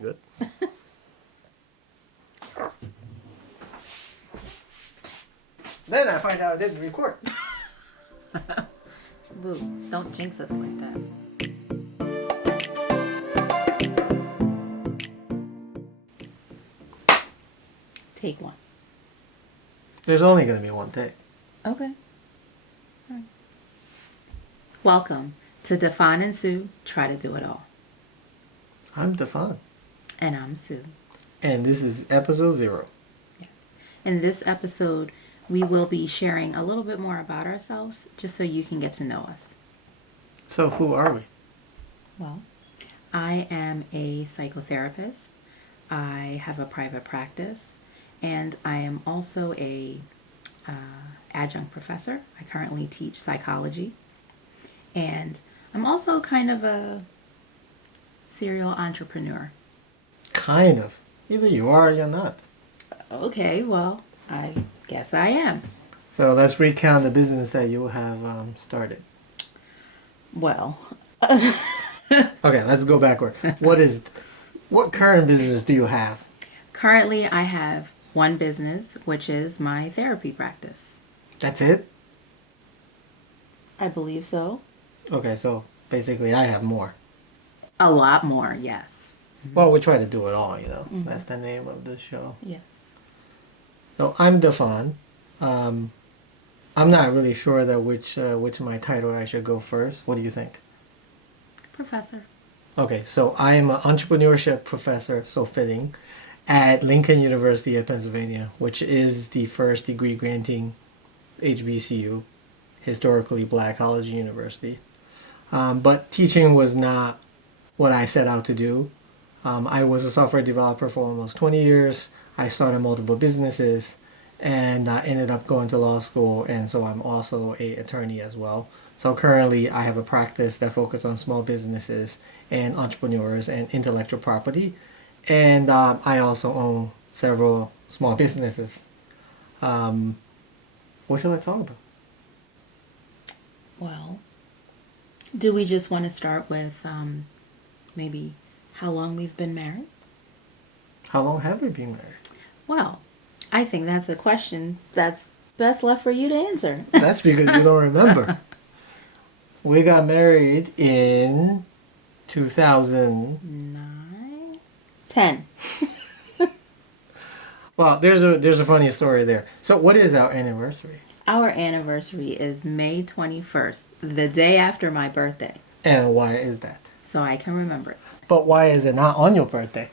Good. Then I find out I didn't record. Boo, don't jinx us like that. Take one. There's only going to be one take. Okay. All right. Welcome to Dafan Sue Try to Do It All. I'm Dafan. And I'm Sue. And this is episode 0. Yes. In this episode, we will be sharing a little bit more about ourselves just so you can get to know us. So who are we? Well, I am a psychotherapist. I have a private practice. And I am also a adjunct professor. I currently teach psychology. And I'm also kind of a serial entrepreneur. Kind of. Either you are or you're not. Okay, well, I guess I am. So let's recount the business that you have started. Well. Okay, let's go backward. What current business do you have? Currently, I have one business, which is my therapy practice. That's it? I believe so. Okay, so basically I have more. A lot more, yes. Well, we try to do it all, you know. Mm-hmm. That's the name of the show. Yes. So I'm Dafan. I'm not really sure that which my title I should go first. What do you think? Professor. Okay, so I am an entrepreneurship professor, so fitting, at Lincoln University of Pennsylvania, which is the first degree granting HBCU, historically black college university. But teaching was not what I set out to do. I was a software developer for almost 20 years. I started multiple businesses and ended up going to law school, and so I'm also an attorney as well. So currently I have a practice that focuses on small businesses and entrepreneurs and intellectual property. And I also own several small businesses. What should I talk about? Well, do we just want to start with maybe how long we've been married? How long have we been married? Well, I think that's a question that's best left for you to answer. That's because you don't remember. We got married in 2009. 10. Well, there's a funny story there. So what is our anniversary? Our anniversary is May 21st, the day after my birthday. And why is that? So I can remember it. But why is it not on your birthday?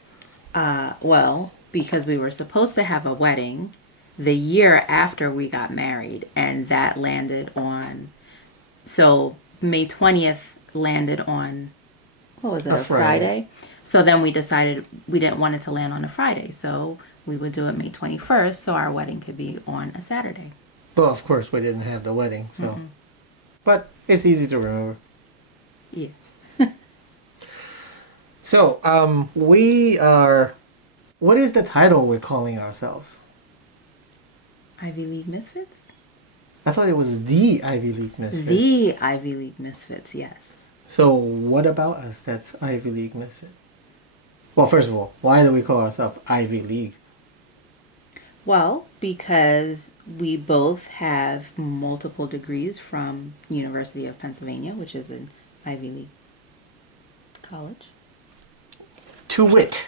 Well, because we were supposed to have a wedding the year after we got married, and that landed on, so May 20th landed on, what was it, a Friday? So then we decided we didn't want it to land on a Friday, so we would do it May 21st so our wedding could be on a Saturday. Well, of course, we didn't have the wedding, so. Mm-hmm. But it's easy to remember. Yeah. So, we are, what is the title we're calling ourselves? Ivy League Misfits? I thought it was the Ivy League Misfits. The Ivy League Misfits, yes. So, what about us that's Ivy League Misfit? Well, first of all, why do we call ourselves Ivy League? Well, because we both have multiple degrees from University of Pennsylvania, which is an Ivy League college. To wit,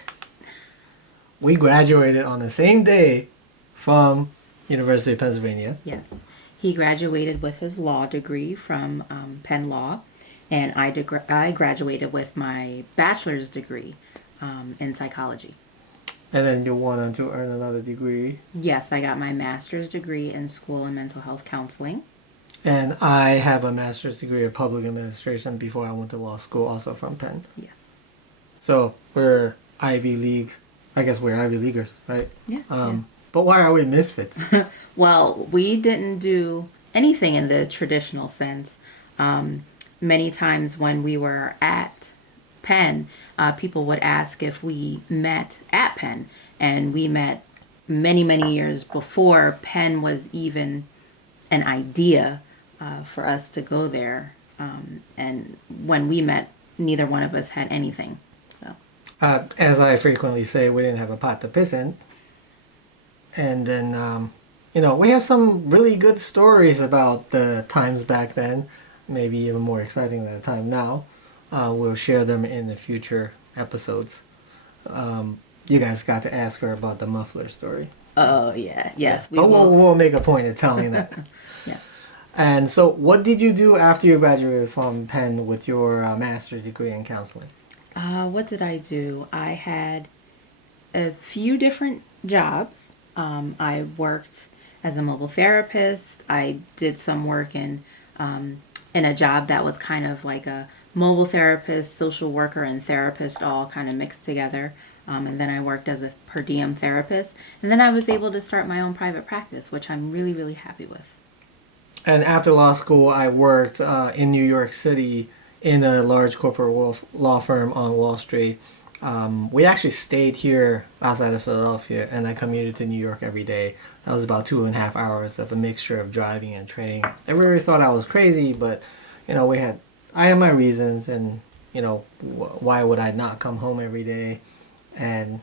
we graduated on the same day from University of Pennsylvania. Yes. He graduated with his law degree from Penn Law, and I graduated with my bachelor's degree in psychology. And then you wanted to earn another degree. Yes, I got my master's degree in school and mental health counseling. And I have a master's degree of public administration before I went to law school, also from Penn. Yes. So we're Ivy League. I guess we're Ivy Leaguers, right? Yeah. But why are we misfits? Well, we didn't do anything in the traditional sense. Many times when we were at Penn, people would ask if we met at Penn, and we met many, many years before Penn was even an idea for us to go there. And when we met, neither one of us had anything. So. As I frequently say, we didn't have a pot to piss in. And then, we have some really good stories about the times back then, maybe even more exciting than the time now. We'll share them in the future episodes. You guys got to ask her about the muffler story. Oh, yeah. Yes, we But will. we'll make a point of telling that. Yes. And so, what did you do after you graduated from Penn with your master's degree in counseling? What did I do? I had a few different jobs. I worked as a mobile therapist. I did some work in a job that was kind of like a mobile therapist, social worker, and therapist all kind of mixed together. And then I worked as a per diem therapist. And then I was able to start my own private practice, which I'm really, really happy with. And after law school, I worked in New York City in a large corporate law firm on Wall Street. We actually stayed here outside of Philadelphia, and I commuted to New York every day. That was about 2.5 hours of a mixture of driving and training. Everybody thought I was crazy, but I had my reasons, and why would I not come home every day? And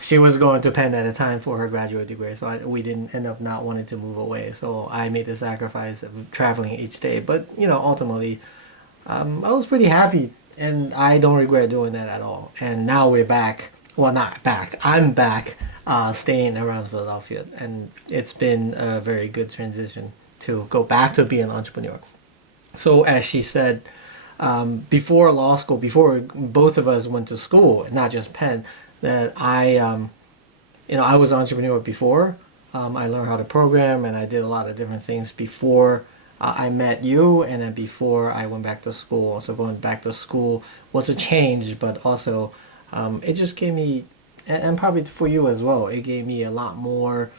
she was going to Penn at a time for her graduate degree, so we didn't end up not wanting to move away. So I made the sacrifice of traveling each day. But ultimately, I was pretty happy, and I don't regret doing that at all. And now we're back. Well, not back. I'm back, staying around Philadelphia, and it's been a very good transition to go back to being an entrepreneur. So as she said, before law school, before both of us went to school, not just Penn, that I was an entrepreneur before. I learned how to program, and I did a lot of different things before I met you, and then before I went back to school. So going back to school was a change, but also it just gave me, and probably for you as well, it gave me a lot more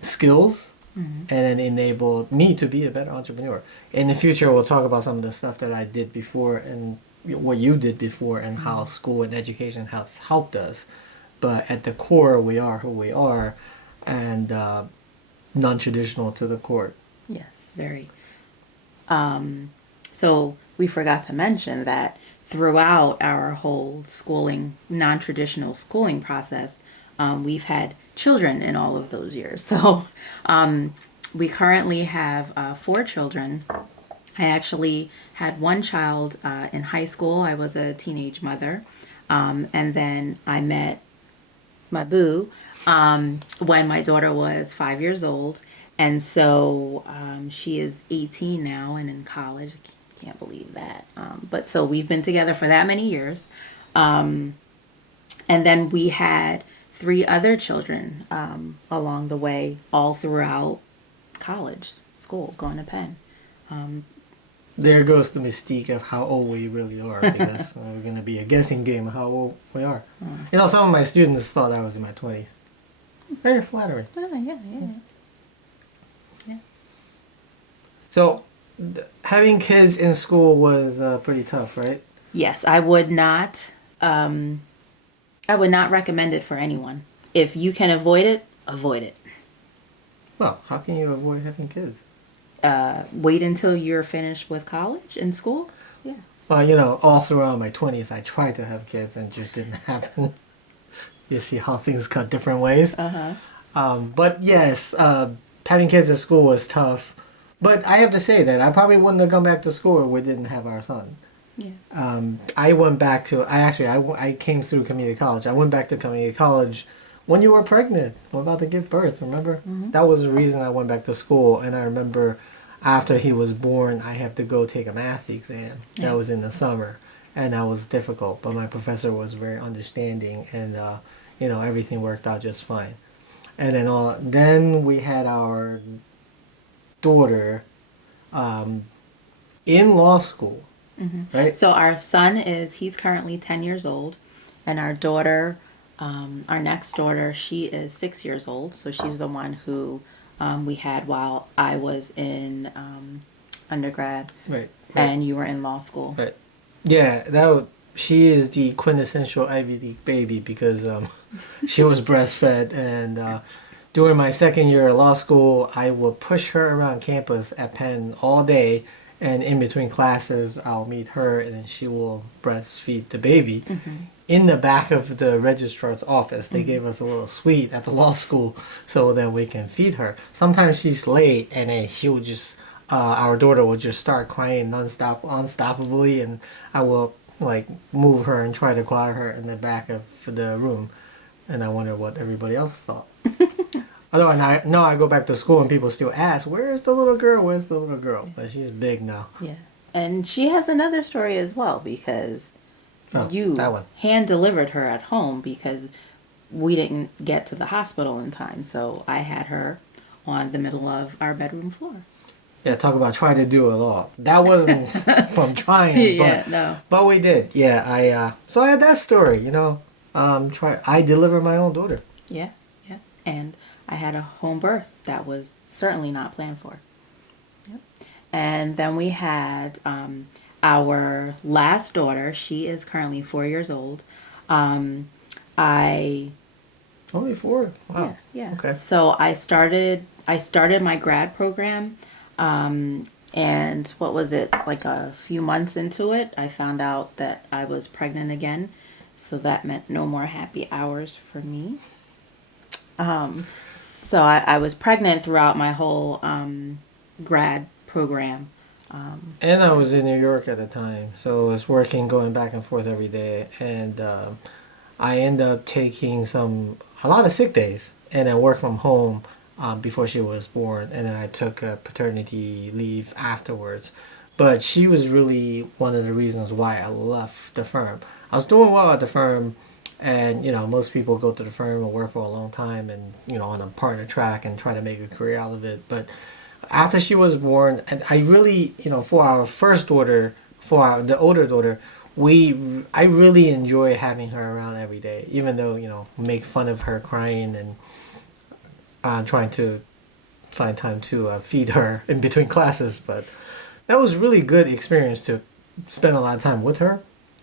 skills. Mm-hmm. And then enabled me to be a better entrepreneur. In the future, we'll talk about some of the stuff that I did before and what you did before, and how school and education has helped us. But at the core, we are who we are, and non-traditional to the core. Yes, very. So we forgot to mention that throughout our whole schooling, non-traditional schooling process, we've had children in all of those years. So we currently have 4 children. I actually had one child in high school. I was a teenage mother. And then I met my boo when my daughter was 5 years old. And so she is 18 now and in college. Can't believe that. But so we've been together for that many years. And then we had 3 other children along the way, all throughout college, school, going to Penn. There goes the mystique of how old we really are, because we're going to be a guessing game of how old we are. Some of my students thought I was in my 20s. Very flattering. Yeah. So, having kids in school was pretty tough, right? Yes, I would not recommend it for anyone. If you can avoid it, avoid it. Well, how can you avoid having kids? Wait until you're finished with college and school. Yeah. Well, all throughout my 20s, I tried to have kids and just didn't happen. You see how things cut different ways. But yes, having kids at school was tough. But I have to say that I probably wouldn't have gone back to school if we didn't have our son. Yeah. I went back to, I came through community college. I went back to community college when you were pregnant. We're about to give birth, remember? Mm-hmm. That was the reason I went back to school. And I remember after he was born, I had to go take a math exam. Yeah. That was in the summer. And that was difficult. But my professor was very understanding, and, everything worked out just fine. And then we had our daughter in law school. Mm-hmm. Right. So our son he's currently 10 years old, and our daughter, our next daughter, she is 6 years old. So she's the one who we had while I was in undergrad, right. And you were in law school. Right. Yeah, she is the quintessential Ivy League baby, because she was breastfed, and during my second year of law school, I would push her around campus at Penn all day. And in between classes, I'll meet her, and then she will breastfeed the baby. Mm-hmm. In the back of the registrar's office, they gave us a little suite at the law school so that we can feed her. Sometimes she's late, and then she'll just, our daughter will just start crying unstoppably, and I will like move her and try to quiet her in the back of the room, and I wonder what everybody else thought. Although now I go back to school and people still ask, "Where's the little girl? Where's the little girl?" But she's big now. Yeah. And she has another story as well, because you that one. hand delivered her at home because we didn't get to the hospital in time. So I had her on the middle of our bedroom floor. Yeah, talk about trying to do it all. That wasn't from trying, but we did. Yeah, so I had that story. I delivered my own daughter. Yeah, yeah. And I had a home birth that was certainly not planned for. Yep. And then we had our last daughter. She is currently 4 years old. Only 4? Wow. Yeah. Okay. So I started my grad program, and what was it, like a few months into it, I found out that I was pregnant again. So that meant no more happy hours for me. So I was pregnant throughout my whole grad program. And I was in New York at the time, so I was working, going back and forth every day, and I ended up taking a lot of sick days, and then work from home before she was born, and then I took a paternity leave afterwards. But she was really one of the reasons why I left the firm. I was doing well at the firm, and most people go to the firm and work for a long time, and on a partner track and try to make a career out of it. But after she was born, and I really, for our first daughter, the older daughter, I really enjoy having her around every day, even though make fun of her crying and trying to find time to feed her in between classes. But that was really good experience to spend a lot of time with her,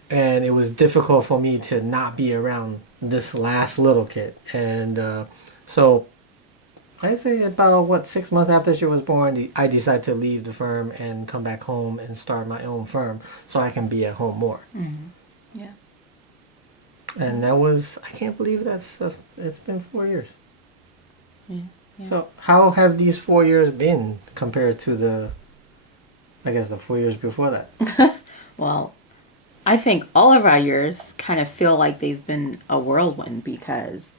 and it was difficult for me to not be around this last little kid. And so I'd say about 6 months after she was born, I decided to leave the firm and come back home and start my own firm so I can be at home more. Mm-hmm. Yeah. And that was, I can't believe it's been 4 years. Yeah. So how have these 4 years been compared to the 4 years before that? Well, I think all of our years kind of feel like they've been a whirlwind, because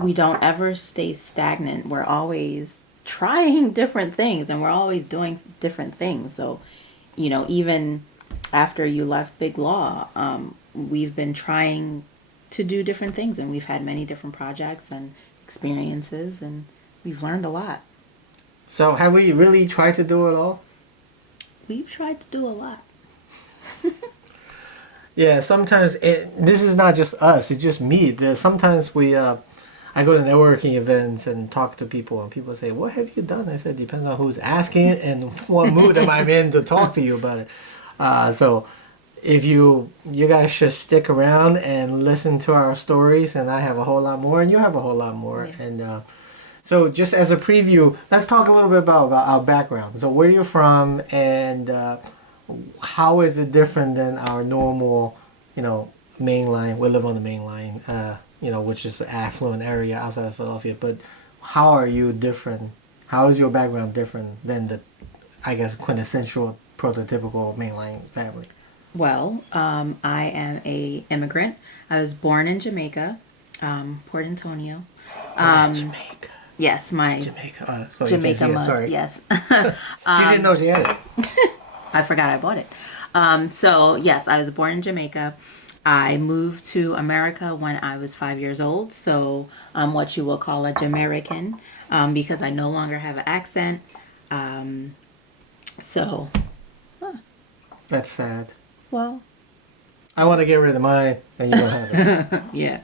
we don't ever stay stagnant. We're always trying different things, and we're always doing different things. So, even after you left Big Law, we've been trying to do different things, and we've had many different projects and experiences, and we've learned a lot. So have we really tried to do it all? We've tried to do a lot. Yeah, sometimes this is not just us, it's just me. Sometimes I go to networking events and talk to people, and people say, "What have you done?" I said, "Depends on who's asking it and what mood am I in to talk to you about it." So if you guys should stick around and listen to our stories, and I have a whole lot more, and you have a whole lot more. Yeah. And so just as a preview, let's talk a little bit about our background. So where you're from, and how is it different than our normal, main line? We live on the main line, which is an affluent area outside of Philadelphia. But how are you different? How is your background different than the, quintessential, prototypical mainline family? Well, I am a immigrant. I was born in Jamaica, Port Antonio. Jamaica. Yes, Jamaica. Jamaica mud. Sorry. Yes. She didn't know she had it. I forgot I bought it. So yes, I was born in Jamaica. I moved to America when I was 5 years old. So I'm what you will call a Jamaican, because I no longer have an accent. That's sad. Well, I want to get rid of mine, and you don't have it. Yeah.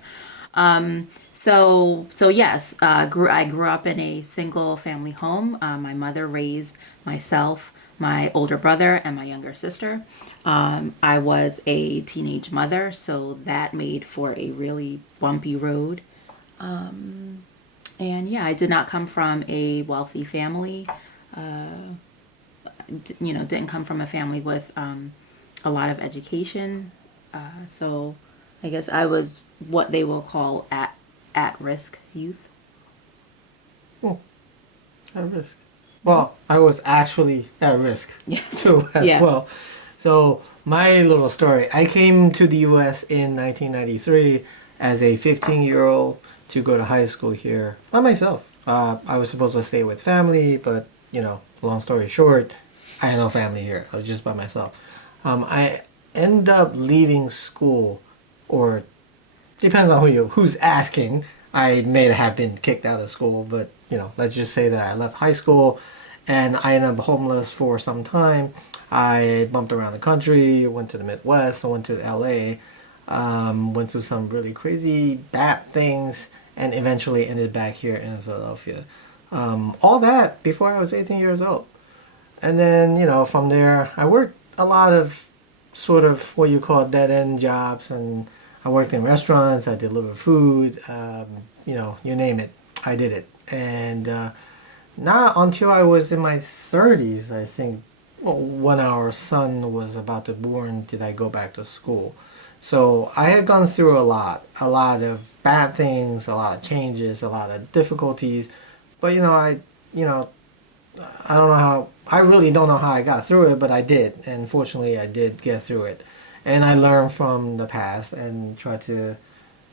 So yes, I grew up in a single family home. My mother raised myself, my older brother, and my younger sister. I was a teenage mother, so that made for a really bumpy road. And yeah, I did not come from a wealthy family. didn't come from a family with a lot of education. So I guess I was what they will call at risk youth. Oh, at risk. Well, I was actually at risk Yes. too as Yeah. well. So my little story. I came to the U.S. in 1993 as a 15-year-old to go to high school here by myself. I was supposed to stay with family, but long story short, I had no family here. I was just by myself. I end up leaving school, or depends on who's asking. I may have been kicked out of school, but let's just say that I left high school, and I ended up homeless for some time. I bumped around the country, went to the Midwest, I went to LA, went through some really crazy bad things, and eventually ended back here in Philadelphia. All that before I was 18 years old. And then, from there, I worked a lot of sort of what you call dead end jobs, and I worked in restaurants, I delivered food, you name it, I did it. And not until I was in my 30s, I think, when our son was about to born, did I go back to school. So I had gone through a lot of bad things, a lot of changes, a lot of difficulties. But I don't know how. I really don't know how I got through it, but I did, and fortunately, I did get through it. And I learned from the past and try to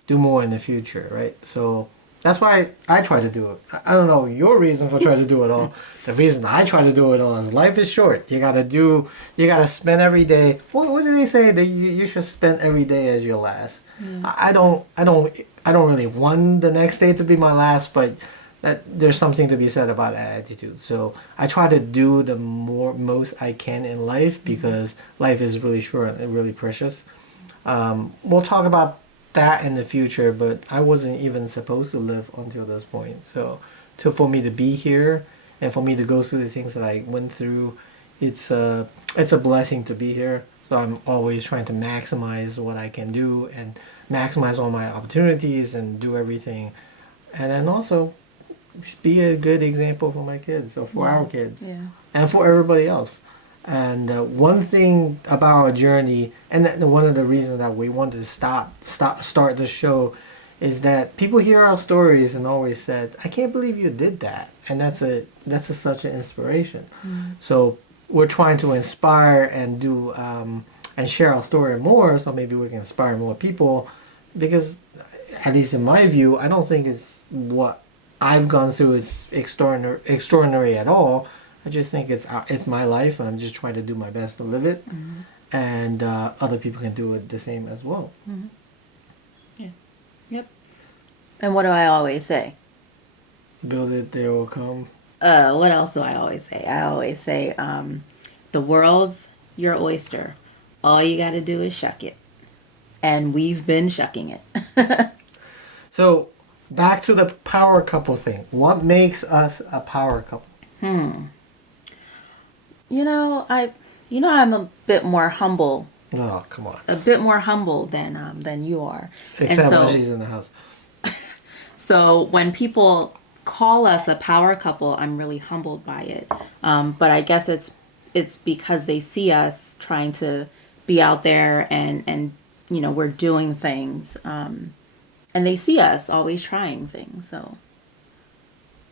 do more in the future, right? So that's why I try to do it. I don't know your reason for trying to do it all. The reason I try to do it all is life is short. You gotta spend every day. What do they say? That you should spend every day as your last. I don't really want the next day to be my last, but that there's something to be said about that attitude. So I try to do the most I can in life because life is really short and really precious. We'll talk about that in the future, but I wasn't even supposed to live until this point. So for me to be here and for me to go through the things that I went through, it's a blessing to be here. So I'm always trying to maximize what I can do and maximize all my opportunities and do everything, and then also be a good example for my kids or for our kids and for everybody else. And one thing about our journey, and one of the reasons that we wanted to start the show, is that people hear our stories and always said, "I can't believe you did that," and that's such an inspiration. So we're trying to inspire and do and share our story more, so maybe we can inspire more people. Because, at least in my view, I don't think it's what I've gone through is extraordinary at all. I just think it's my life, and I'm just trying to do my best to live it, and other people can do it the same as well. Yeah. Yep. And what do I always say? Build it, they will come. What else do I always say? I always say, the world's your oyster. All you got to do is shuck it, and we've been shucking it. So back to the power couple thing. What makes us a power couple? I'm a bit more humble. Oh, come on. A bit more humble than you are. Except when she's in the house. So when people call us a power couple, I'm really humbled by it. But I guess it's because they see us trying to be out there and we're doing things. And they see us always trying things. So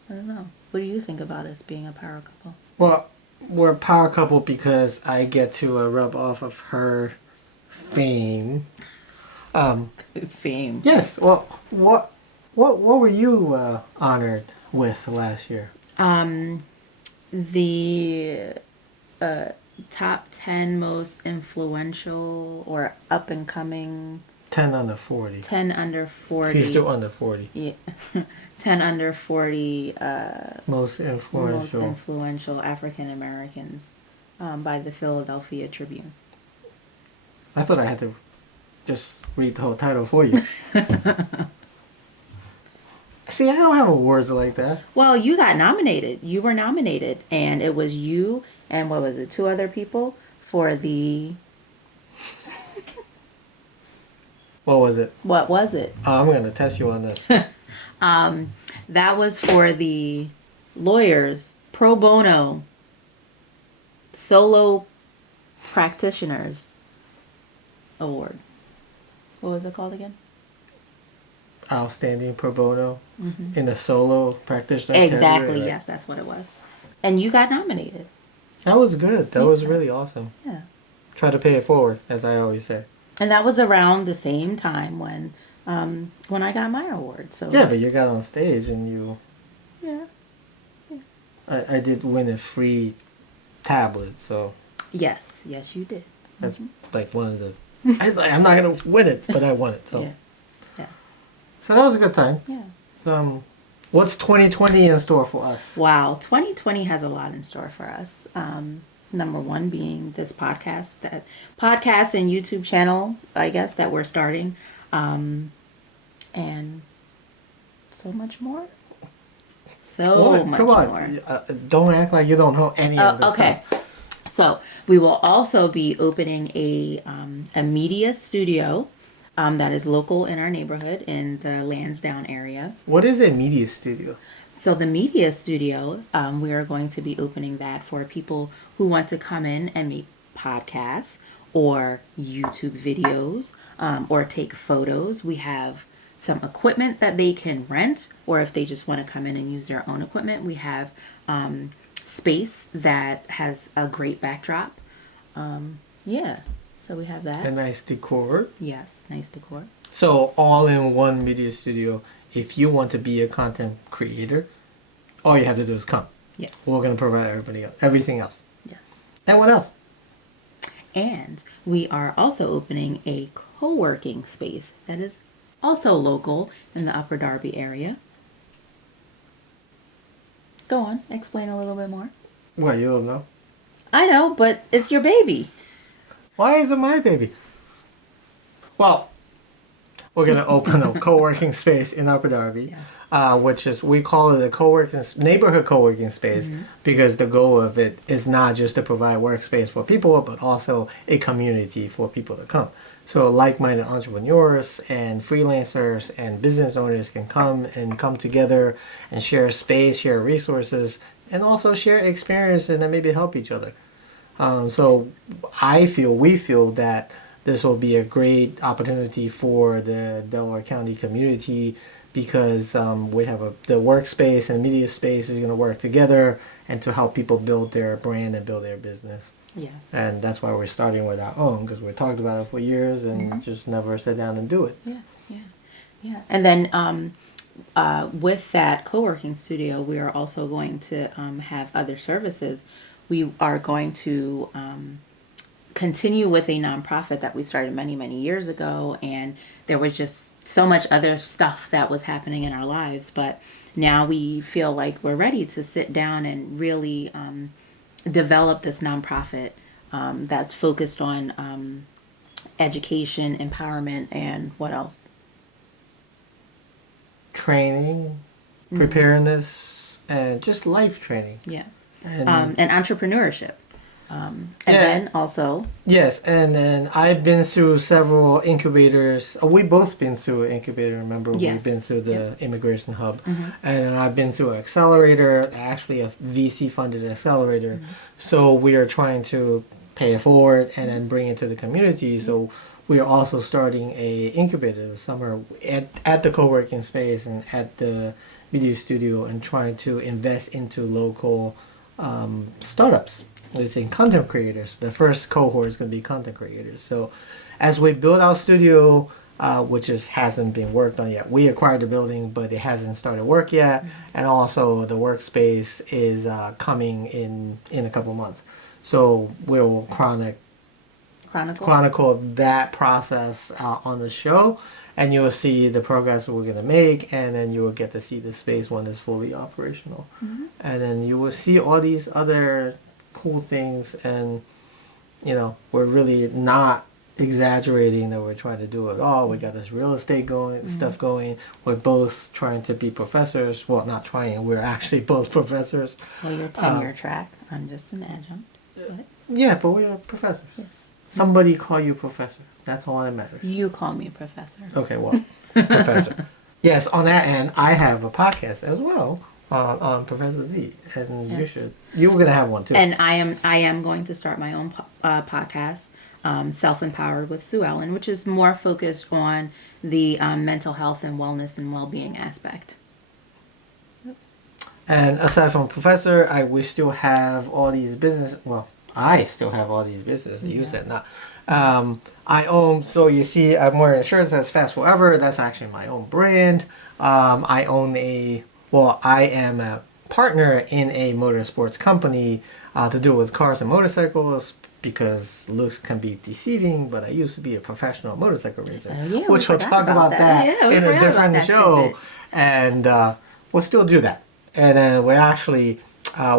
I don't know. What do you think about us being a power couple? Well, we're a power couple because I get to rub off of her fame. Fame. Yes. Well, what were you honored with last year? The top 10 most influential or up and coming. 10 under 40. 10 under 40. She's still under 40. Yeah. 10 under 40 most influential African Americans by the Philadelphia Tribune. I thought I had to just read the whole title for you. See, I don't have awards like that. Well, you got nominated. You were nominated. And it was you and what was it, 2 other people for the... What was it? What was it? I'm going to test you on this. That was for the lawyers pro bono Solo Practitioners Award. What was it called again? Outstanding pro bono in a solo practitioner Exactly. category, right? Yes, that's what it was. And you got nominated. That was good. That was Yeah. really awesome. Yeah. Try to pay it forward, as I always say. And that was around the same time when I got my award. So Yeah, but you got on stage and you... yeah. I did win a free tablet, so Yes, you did. that's like one of the... I'm not going to win it, but I won it. So. Yeah. Yeah. So that was a good time. Yeah. What's 2020 in store for us? Wow, 2020 has a lot in store for us. Number one being this podcast and YouTube channel, I guess, that we're starting, and so much more. So much Come on. more. Don't act like you don't know any of this Okay. stuff. So we will also be opening a media studio that is local in our neighborhood in the Lansdowne area. What is a media studio? So the media studio, we are going to be opening that for people who want to come in and make podcasts or YouTube videos or take photos. We have some equipment that they can rent, or if they just want to come in and use their own equipment, we have space that has a great backdrop. Yeah, so we have that. A nice decor. Yes, nice decor. So all in one media studio. If you want to be a content creator, all you have to do is come. Yes. We're going to provide everything else. Yes. And what else? And we are also opening a co-working space that is also local in the Upper Darby area. Go on, explain a little bit more. Well, you don't know. I know, but it's your baby. Why is it my baby? Well, we're going to open a co-working space in Upper Darby, which is, we call it a neighborhood co-working space, because the goal of it is not just to provide workspace for people, but also a community for people to come. So like-minded entrepreneurs and freelancers and business owners can come together and share space, share resources, and also share experience and then maybe help each other. So we feel that this will be a great opportunity for the Delaware County community, because we have the workspace and media space is going to work together and to help people build their brand and build their business. Yes. And that's why we're starting with our own, because we talked about it for years and just never sat down and do it. Yeah. And then with that co-working studio, we are also going to have other services. We are going to continue with a nonprofit that we started many, many years ago, and there was just so much other stuff that was happening in our lives, but now we feel like we're ready to sit down and really develop this nonprofit that's focused on education, empowerment, and what else? Training, preparedness, and just life training. Yeah. And entrepreneurship. Then also... Yes, and then I've been through several incubators. We both been through an incubator, remember? Yes. We've been through the Immigration Hub. And I've been through an accelerator, actually a VC-funded accelerator. So we are trying to pay it forward and then bring it to the community. So we are also starting a incubator this summer at the co-working space and at the video studio, and trying to invest into local startups. Let's say content creators. The first cohort is going to be content creators. So as we build our studio, which hasn't been worked on yet, we acquired the building, but it hasn't started work yet. And also the workspace is coming in a couple months. So we'll chronicle that process on the show, and you will see the progress we're going to make, and then you will get to see the space when it's fully operational. And then you will see all these other cool things, and we're really not exaggerating that we're trying to do it all. We got this real estate stuff going. We're both trying to be professors. Well, not trying, we're actually both professors. Well, you're tenure track. I'm just an adjunct. But... yeah, but we are professors. Yes. Somebody call you professor. That's all that matters. You call me professor. Okay, well, professor. Yes, on that end, I have a podcast as well, on Professor Z, and Yeah. you should. You were gonna have one too. And I am going to start my own podcast, Self Empowered with Sue Ellen, which is more focused on the mental health and wellness and well being aspect. And aside from Professor, we still have all these business. Well, I still have all these businesses. You said not. I own. So you see, I'm wearing a shirt that says Fast Forever. That's actually my own brand. I own a. Well, I am a partner in a motorsports company to do with cars and motorcycles, because looks can be deceiving. But I used to be a professional motorcycle racer, which we'll talk about that in a different show, and we'll still do that. And then we're actually,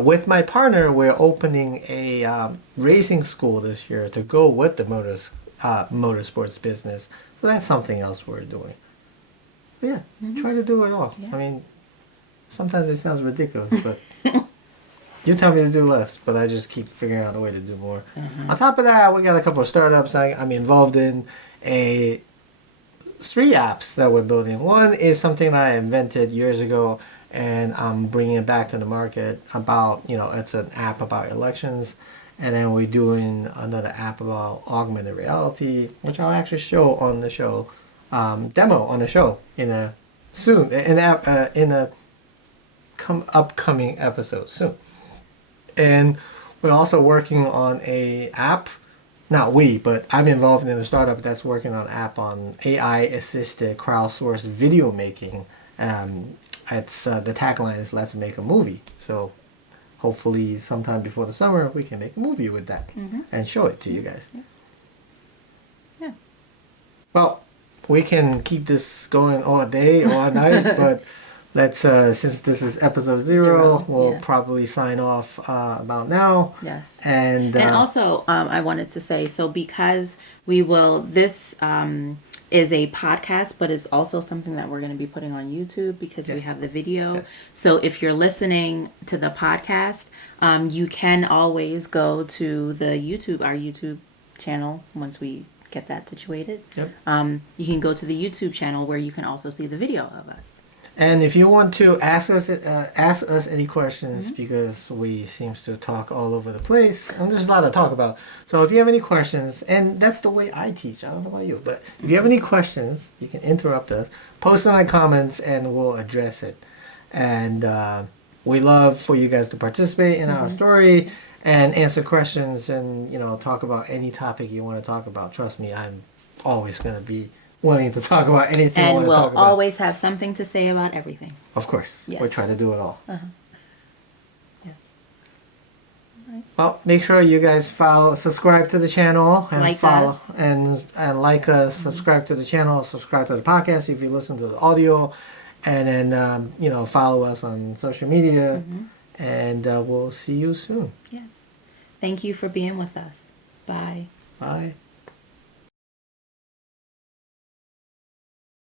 with my partner, we're opening a racing school this year to go with the motorsports business. So that's something else we're doing. But yeah, try to do it all. Yeah. I mean, sometimes it sounds ridiculous, but you tell me to do less, but I just keep figuring out a way to do more. On top of that, we got a couple of startups I'm involved in. 3 apps that we're building. One is something that I invented years ago, and I'm bringing it back to the market about, it's an app about elections. And then we're doing another app about augmented reality, which I'll actually show on the show, demo on the show in a upcoming episode soon. And we're also working on a app. Not we, but I'm involved in a startup that's working on an app on AI-assisted crowdsourced video making. It's the tagline is "Let's make a movie." So hopefully, sometime before the summer, we can make a movie with that and show it to you guys. Yeah. Well, we can keep this going all day or all night, but let's since this is episode 0, we'll probably sign off about now. Yes. And also, I wanted to say, so because this is a podcast, but it's also something that we're going to be putting on YouTube because we have the video. Yes. So if you're listening to the podcast, you can always go to our YouTube channel once we get that situated. Yep. You can go to the YouTube channel where you can also see the video of us. And if you want to ask us any questions, because we seems to talk all over the place, and there's a lot to talk about. So if you have any questions, and that's the way I teach, I don't know about you, but if you have any questions, you can interrupt us, post in the comments, and we'll address it. And we love for you guys to participate in our story and answer questions, and talk about any topic you want to talk about. Trust me, I'm always going to be wanting to talk about anything and you want to talk about. And we'll always have something to say about everything. Of course. Yes. We try to do it all. Yes. All right. Well, make sure you guys subscribe to the channel, and Like follow us. and like us, subscribe to the channel, subscribe to the podcast if you listen to the audio, and then follow us on social media, and we'll see you soon. Yes. Thank you for being with us.